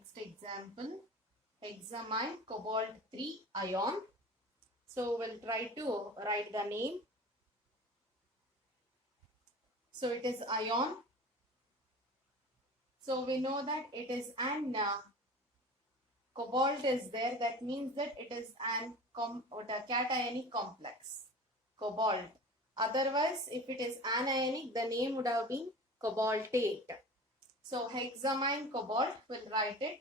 Next example, hexamine cobalt 3 ion. So we'll try to write the name. So it is ion. So we know that it is an cobalt is there. That means that it is an cationic complex. Cobalt. Otherwise, if it is anionic, the name would have been cobaltate. So hexamine cobalt, we'll write it.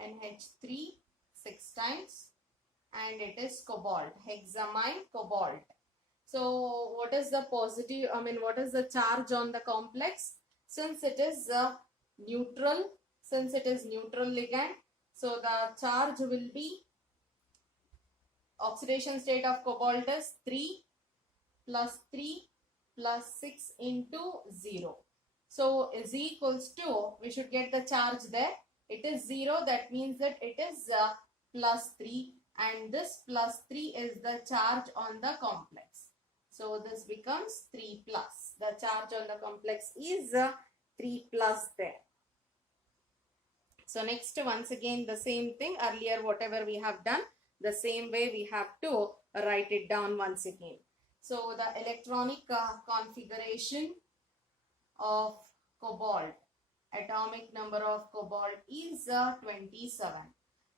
NH3 6 times and it is cobalt, hexamine cobalt. So what is the positive, what is the charge on the complex? Since it is neutral ligand, so the charge will be, oxidation state of cobalt is 3 plus 3 plus 6 into 0. So is equals to, we should get the charge there. It is 0, that means that it is plus 3 and this plus 3 is the charge on the complex. So this becomes 3 plus. The charge on the complex is 3 plus there. So next, once again the same thing, earlier whatever we have done, the same way we have to write it down once again. So the electronic configuration of cobalt, atomic number of cobalt is 27.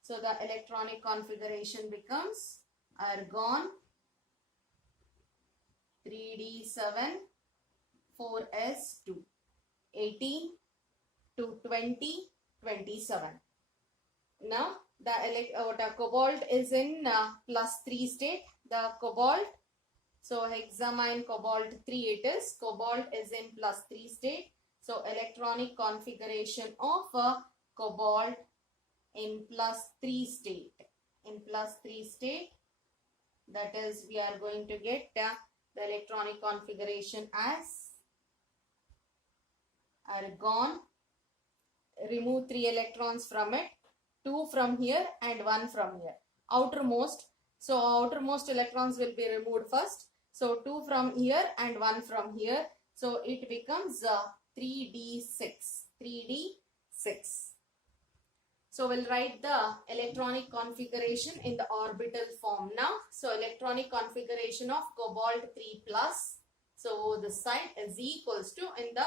So the electronic configuration becomes argon 3d7 4s2 18 to 20 27. Now the cobalt is in plus 3 state. The cobalt, so hexamine cobalt 3 it is, cobalt is in plus 3 state. So electronic configuration of cobalt in plus 3 state. In plus 3 state, that is, we are going to get the electronic configuration as argon. Remove 3 electrons from it, 2 from here and 1 from here. Outermost, so outermost electrons will be removed first. So 2 from here and 1 from here. So it becomes 3d6. 3d6. So we'll write the electronic configuration in the orbital form now. So electronic configuration of cobalt 3 plus. So this side is equals to, in the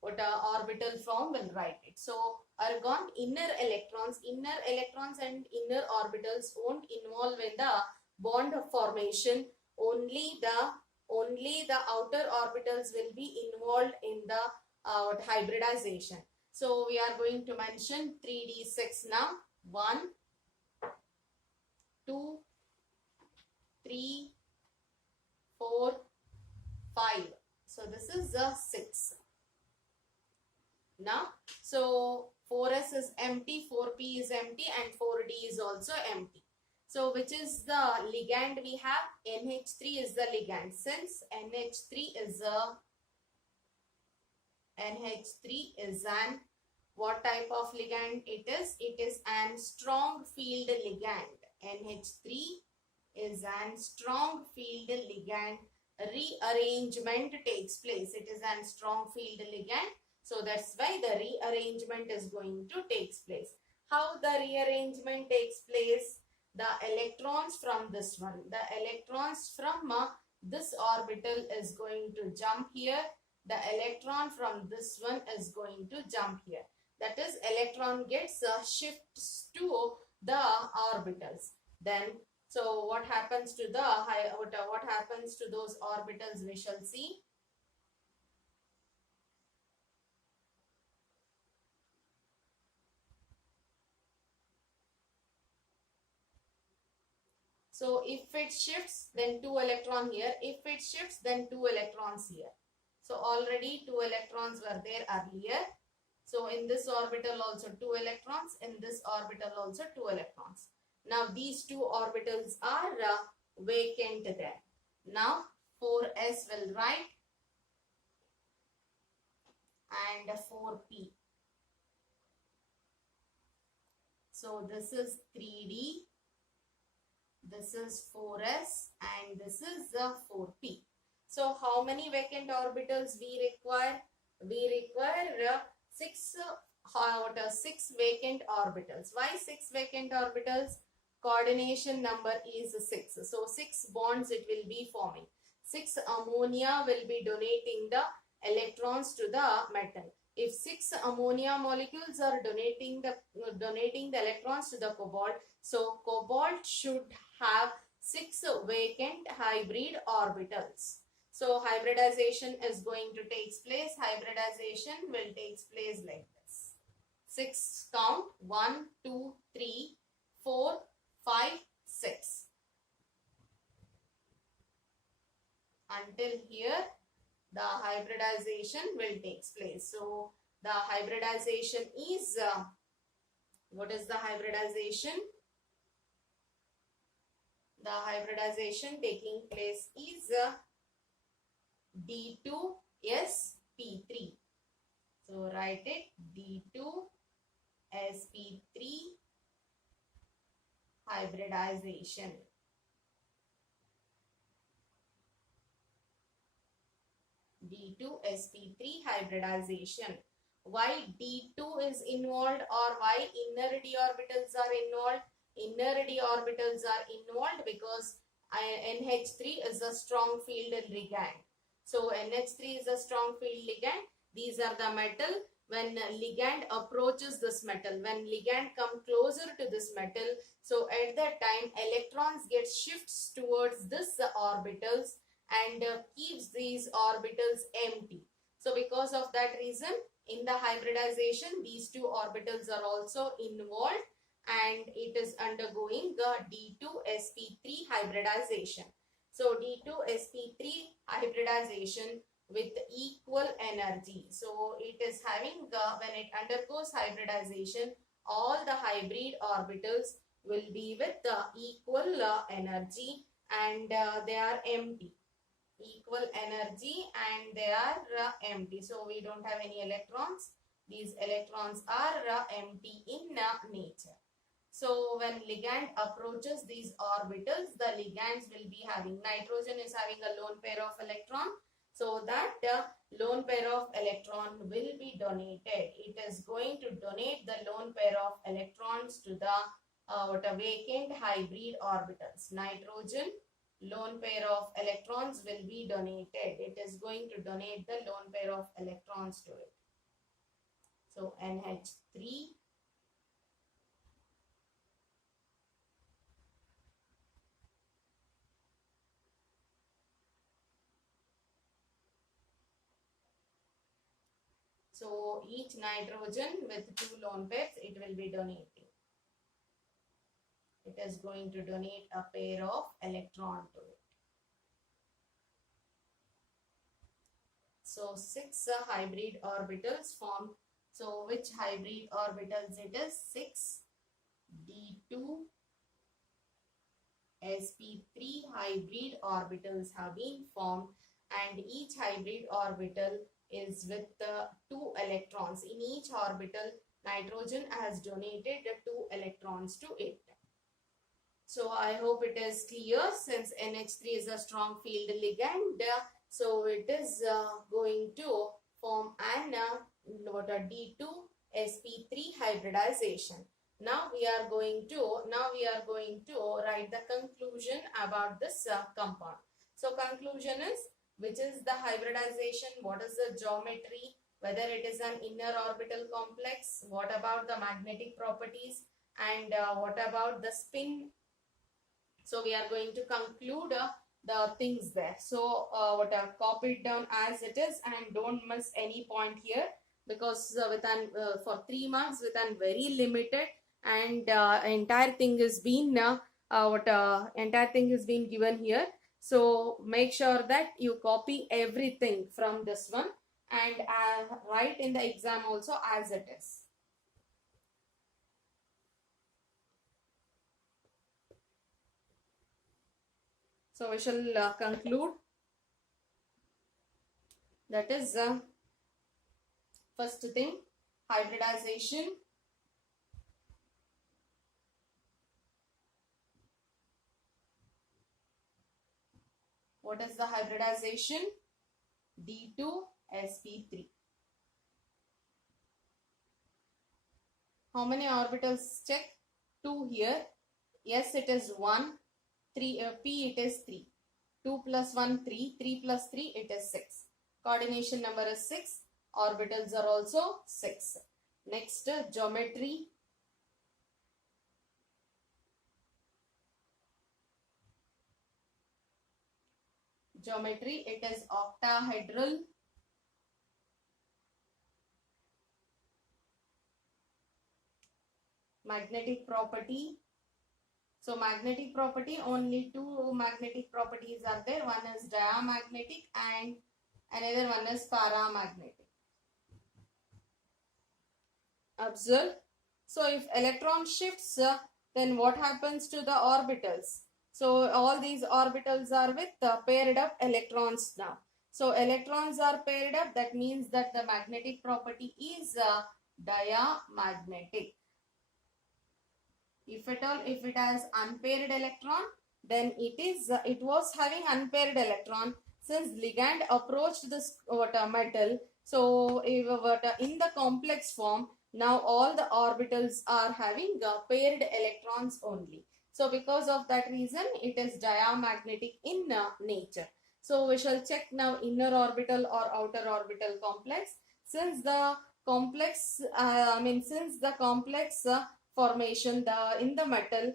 orbital form we'll write it. So argon inner electrons and inner orbitals won't involve in the bond formation. Only the outer orbitals will be involved in the hybridization. So we are going to mention 3d6 now. 1, 2, 3, 4, 5. So this is the 6. Now, so 4s is empty, 4p is empty and 4d is also empty. So which is the ligand we have? NH3 is the ligand. Since NH3 is an, what type of ligand it is? It is an strong field ligand. NH3 is an strong field ligand. Rearrangement takes place. It is an strong field ligand. So that's why the rearrangement is going to take place. How the rearrangement takes place? The electrons from this one, the electrons from this orbital is going to jump here. The electron from this one is going to jump here. That is, electron gets shifts to the orbitals. Then, so what happens to the what happens to those orbitals? We shall see. So if it shifts, then 2 electrons here. If it shifts, then 2 electrons here. So already 2 electrons were there earlier. So in this orbital also 2 electrons. In this orbital also 2 electrons. Now these 2 orbitals are vacant there. Now 4s will write and 4p. So this is 3d. this is 4s, and this is the 4p. So how many vacant orbitals we require? We require 6 vacant orbitals. Why 6 vacant orbitals? Coordination number is 6. So 6 bonds it will be forming. 6 ammonia will be donating the electrons to the metal. If 6 ammonia molecules are donating the electrons to the cobalt, so cobalt should have 6 vacant hybrid orbitals. So hybridization is going to take place. Hybridization will take place like this. 6 count. 1, 2, 3, 4, 5, 6. Until here, the hybridization will take place. So the hybridization is, what is the hybridization? The hybridization taking place is D2sp3. So write it, D2sp3 hybridization. D2sp3 hybridization. Why D2 is involved, or why inner d orbitals are involved? Inner d orbitals are involved because NH3 is a strong field ligand. So NH3 is a strong field ligand. These are the metal. When ligand approaches this metal, when ligand come closer to this metal, so at that time electrons get shifts towards this orbitals and keeps these orbitals empty. So because of that reason, in the hybridization, these two orbitals are also involved, and it is undergoing the D2sp3 hybridization. So D2sp3 hybridization with equal energy. So it is having, when it undergoes hybridization, all the hybrid orbitals will be with the equal energy, and they are empty. Equal energy, and they are empty. So we don't have any electrons. These electrons are empty in nature. So when ligand approaches these orbitals, the ligands will be having, nitrogen is having a lone pair of electron. So that lone pair of electron will be donated. It is going to donate the lone pair of electrons to the vacant hybrid orbitals. Nitrogen, lone pair of electrons will be donated. It is going to donate the lone pair of electrons to it. So NH3 so each nitrogen with 2 lone pairs, it will be donating. It is going to donate a pair of electron to it. So 6 hybrid orbitals formed. So which hybrid orbitals it is? 6 D2sp3 hybrid orbitals have been formed, and each hybrid orbital is with 2 electrons. In each orbital, nitrogen has donated 2 electrons to it. So I hope it is clear. Since NH3 is a strong field ligand, so it is going to form an D2sp3 hybridization. Now we are going to write the conclusion about this compound. So conclusion is, which is the hybridization, what is the geometry, whether it is an inner orbital complex, what about the magnetic properties, and what about the spin. So we are going to conclude the things there. So what I've copied down as it is, and don't miss any point here, because for 3 marks with an very limited, and entire thing is been given here. So make sure that you copy everything from this one, and write in the exam also as it is. So we shall conclude. That is first thing, hybridization. What is the hybridization? D2sp3. How many orbitals? Check. 2 here. S it is 1. 3. P it is 3. 2 plus 1 3. 3 plus 3 it is 6. Coordination number is 6. Orbitals are also 6. Next, geometry. Geometry, it is octahedral. Magnetic property. So magnetic property, only two magnetic properties are there. One is diamagnetic and another one is paramagnetic. Observe. So if electron shifts, then what happens to the orbitals? So all these orbitals are with paired up electrons now. So electrons are paired up, that means that the magnetic property is diamagnetic. If at all, if it has unpaired electron, then it was having unpaired electron. Since ligand approached this metal, so if, in the complex form, now all the orbitals are having paired electrons only. So because of that reason, it is diamagnetic in nature. So we shall check now inner orbital or outer orbital complex. Since the complex, formation, in the metal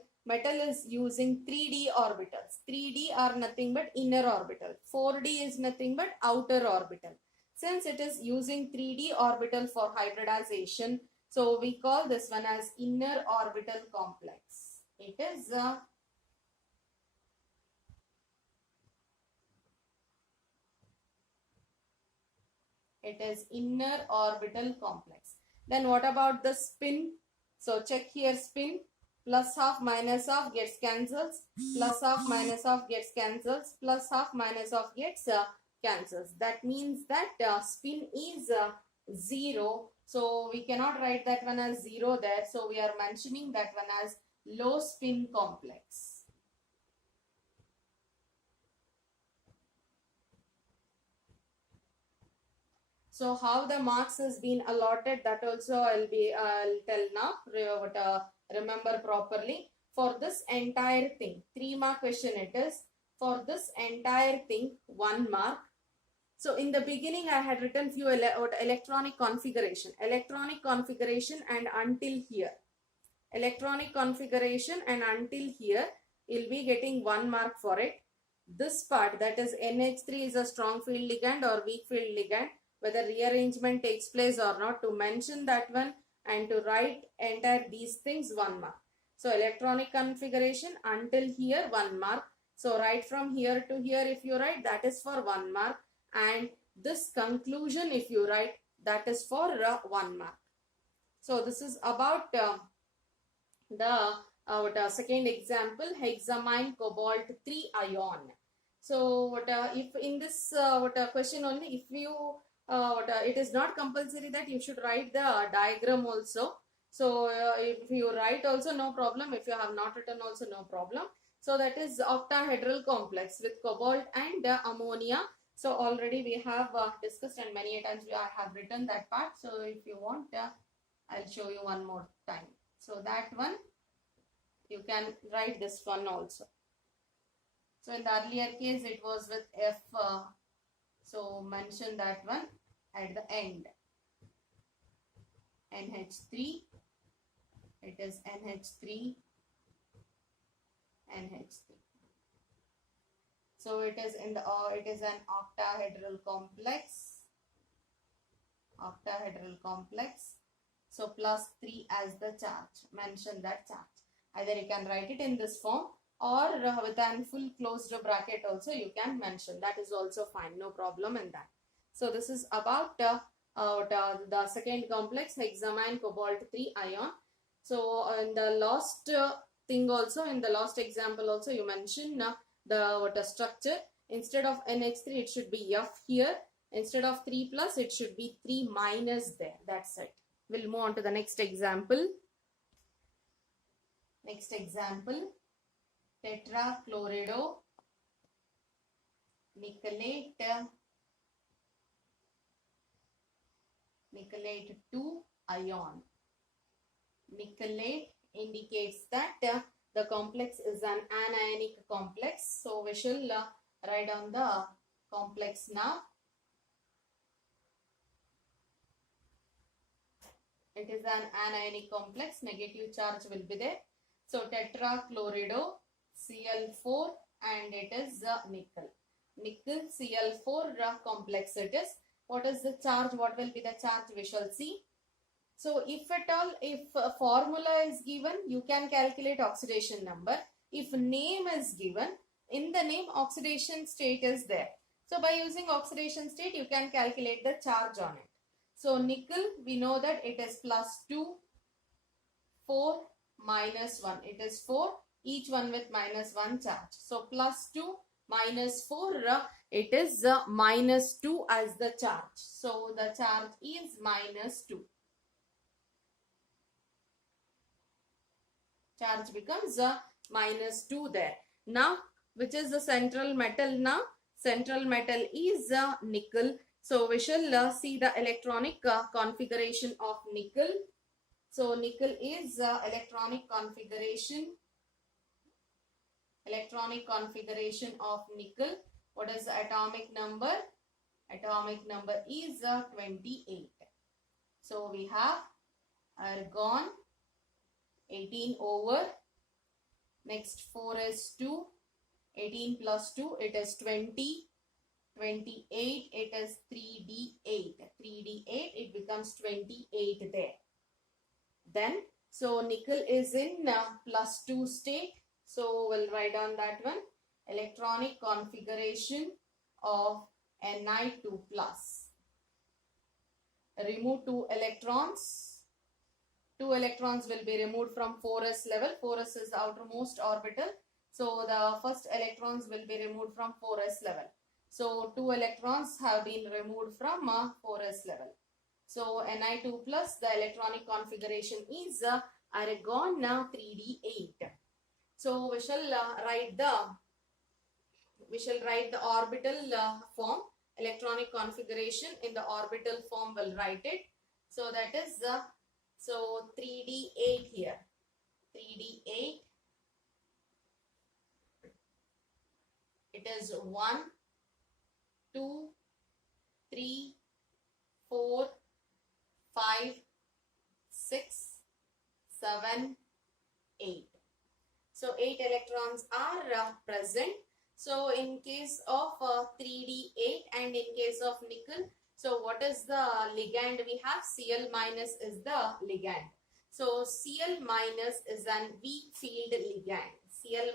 is using 3D orbitals. 3D are nothing but inner orbital. 4D is nothing but outer orbital. Since it is using 3D orbital for hybridization, so we call this one as inner orbital complex. It is inner orbital complex. Then what about the spin? So check here, spin. Plus half minus half gets cancels. Plus half minus half gets cancels. Plus half minus half gets cancels. That means that spin is 0. So we cannot write that one as 0 there. So we are mentioning that one as low spin complex. So how the marks has been allotted, that also I'll tell now. Remember properly. For this entire thing, 3-mark question it is. For this entire thing, 1 mark. So in the beginning, I had written few electronic configuration. Electronic configuration and until here. Electronic configuration and until here, you'll be getting 1 mark for it. This part, that is NH3 is a strong field ligand or weak field ligand, whether rearrangement takes place or not, to mention that one and to write entire these things 1 mark. So electronic configuration until here 1 mark. So right from here to here, if you write, that is for 1 mark, and this conclusion if you write, that is for 1 mark. So this is about the second example, hexamine cobalt 3 ion. So if in this question only, if you it is not compulsory that you should write the diagram also. So if you write also, no problem. If you have not written also, no problem. So that is octahedral complex with cobalt and ammonia. So already we have discussed, and many times I have written that part. So if you want, I'll show you one more time. So that one, you can write this one also. So in the earlier case, it was with F. So mention that one at the end. NH3. It is NH3. NH3. So it is in the it is an octahedral complex. Octahedral complex. So plus 3 as the charge. Mention that charge. Either you can write it in this form, or with a full closed bracket also you can mention. That is also fine. No problem in that. So this is about the second complex, hexamine cobalt 3 ion. So in the last thing also, in the last example also, you mention the structure. Instead of NH3, it should be F here. Instead of 3 plus, it should be 3 minus there. That's it. We'll move on to the next example. Next example, tetrachlorido nickelate 2 ion. Nickelate indicates that the complex is an anionic complex. So we shall write down the complex now. It is an anionic complex. Negative charge will be there. So tetrachlorido Cl4 and it is nickel. Nickel Cl4 complex it is. What is the charge? What will be the charge? We shall see. So if at all, if a formula is given, you can calculate oxidation number. If name is given, in the name oxidation state is there. So by using oxidation state, you can calculate the charge on it. So nickel, we know that it is +2, 4, -1. It is 4, each one with -1 charge. So +2, -4, it is -2 as the charge. So the charge is -2. Charge becomes -2 there. Now, which is the central metal now? Central metal is nickel. So we shall see the electronic configuration of nickel. So nickel is electronic configuration of nickel. What is the atomic number? Atomic number is 28. So we have argon 18 over, next 4 is 2, 18 plus 2 it is 20, 28 it is 3d8, 3d8 it becomes 28 there. Then so nickel is in +2 state, so we'll write down that one. Electronic configuration of Ni2+. Remove 2 electrons. 2 electrons will be removed from 4s level. 4s is the outermost orbital. So the first electrons will be removed from 4s level. So 2 electrons have been removed from 4s level. So Ni2+, the electronic configuration is argon 3d8. So we shall write the orbital form. Electronic configuration in the orbital form will write it. So that is so 3d8 here. 3d8. It is 1, 2, 3, 4, 5, 6, 7, 8. So 8 electrons are present. So in case of 3d8 and in case of nickel, so what is the ligand we have? Cl- is the ligand. So Cl- is an weak field ligand. Cl-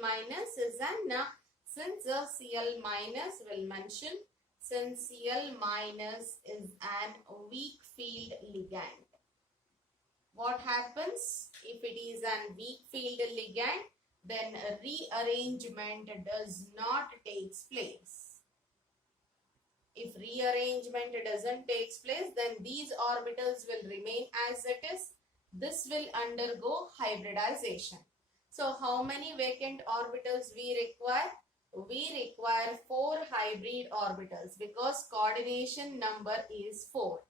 is an, since Cl- will mention, since Cl- is an weak field ligand. What happens if it is an weak field ligand? Then rearrangement does not take place. If rearrangement doesn't take place, then these orbitals will remain as it is. This will undergo hybridization. So how many vacant orbitals we require? We require 4 hybrid orbitals because coordination number is 4.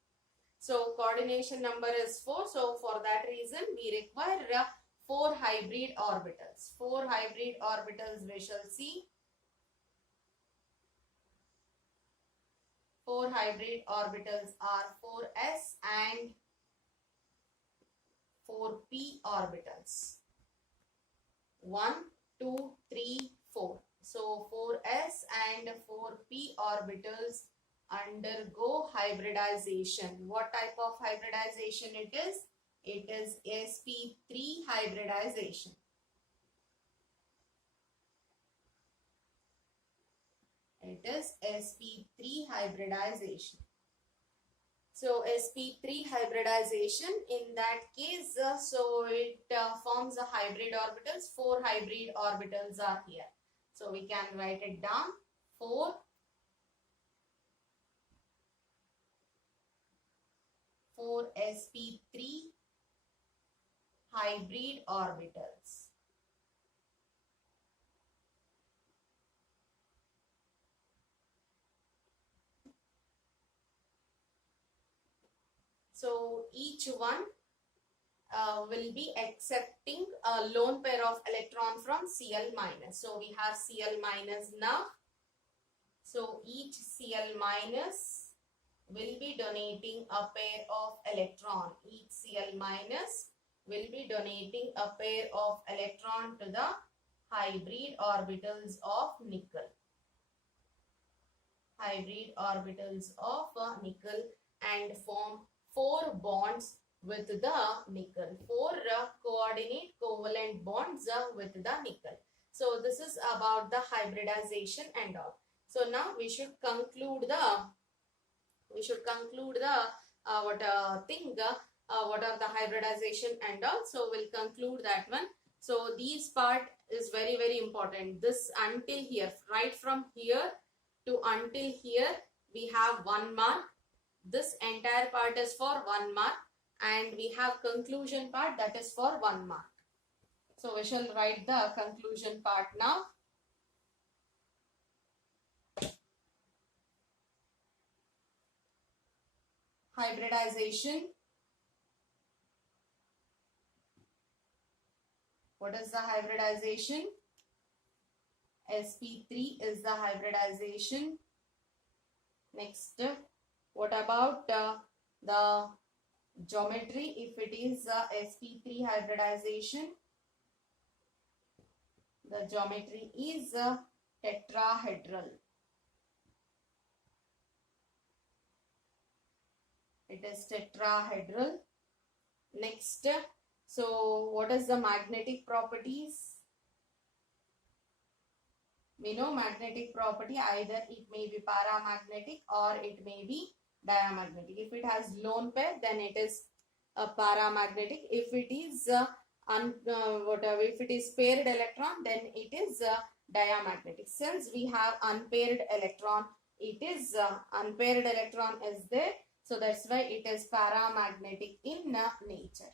So coordination number is 4. So for that reason we require 4 hybrid orbitals. 4 hybrid orbitals we shall see. 4 hybrid orbitals are 4s and 4p orbitals. 1, 2, 3, 4. So 4s and 4p orbitals undergo hybridization. What type of hybridization it is? It is sp3 hybridization. It is sp3 hybridization. So sp3 hybridization, in that case, so it forms a hybrid orbitals. 4 hybrid orbitals are here. So we can write it down. 4 sp3 hybrid orbitals. So each one will be accepting a lone pair of electron from Cl minus. So we have Cl minus now. So each Cl minus will be donating a pair of electron. Each Cl minus will be donating a pair of electron to the hybrid orbitals of nickel. Hybrid orbitals of nickel, and form 4 bonds with the nickel. 4 coordinate covalent bonds with the nickel. So this is about the hybridization and all. So now we should conclude the what are the hybridization and all. So we'll conclude that one. So these part is very, very important. This until here, right from here to until here, we have 1 mark. This entire part is for 1 mark, and we have conclusion part that is for 1 mark. So we shall write the conclusion part now. Hybridization. What is the hybridization? sp3 is the hybridization. Next, what about the geometry? If it is sp3 hybridization, the geometry is tetrahedral. It is tetrahedral. Next, so what is the magnetic properties? We know magnetic property, either it may be paramagnetic or it may be diamagnetic. If it has lone pair, then it is a paramagnetic. If it is if it is paired electron, then it is diamagnetic. Since we have unpaired electron, it is unpaired electron is there. So that's why it is paramagnetic in nature.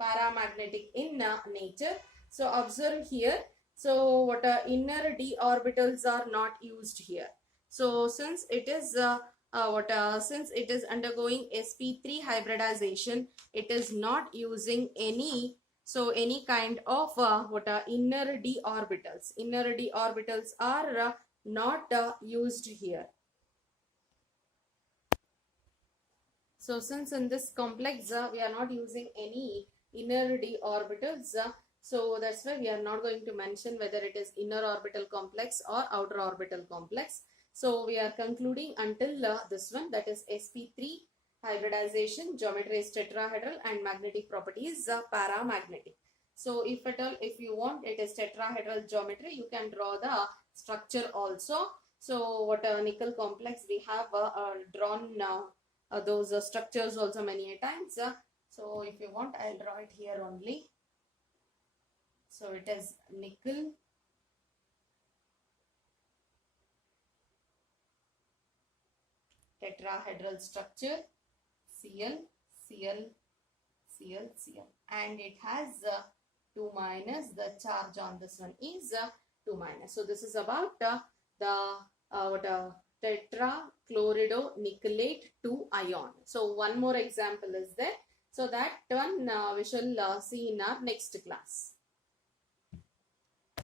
Paramagnetic in nature. So observe here. So what inner d orbitals are not used here. So since it is since it is undergoing sp3 hybridization, it is not using any kind of inner d orbitals. Inner d orbitals are not used here. So since in this complex we are not using any inner d orbitals, so that's why we are not going to mention whether it is inner orbital complex or outer orbital complex. So we are concluding until this one, that is sp3 hybridization, geometry is tetrahedral, and magnetic property is paramagnetic. So if at all, if you want it is tetrahedral geometry, you can draw the structure also. So what a nickel complex, we have drawn those structures also many a times. So if you want, I'll draw it here only. So it is nickel, tetrahedral structure, Cl, Cl, Cl, Cl, and it has 2 minus. The charge on this one is 2 minus. So this is about the tetrachloridonickelate 2 ion. So one more example is there. So that one we shall see in our next class.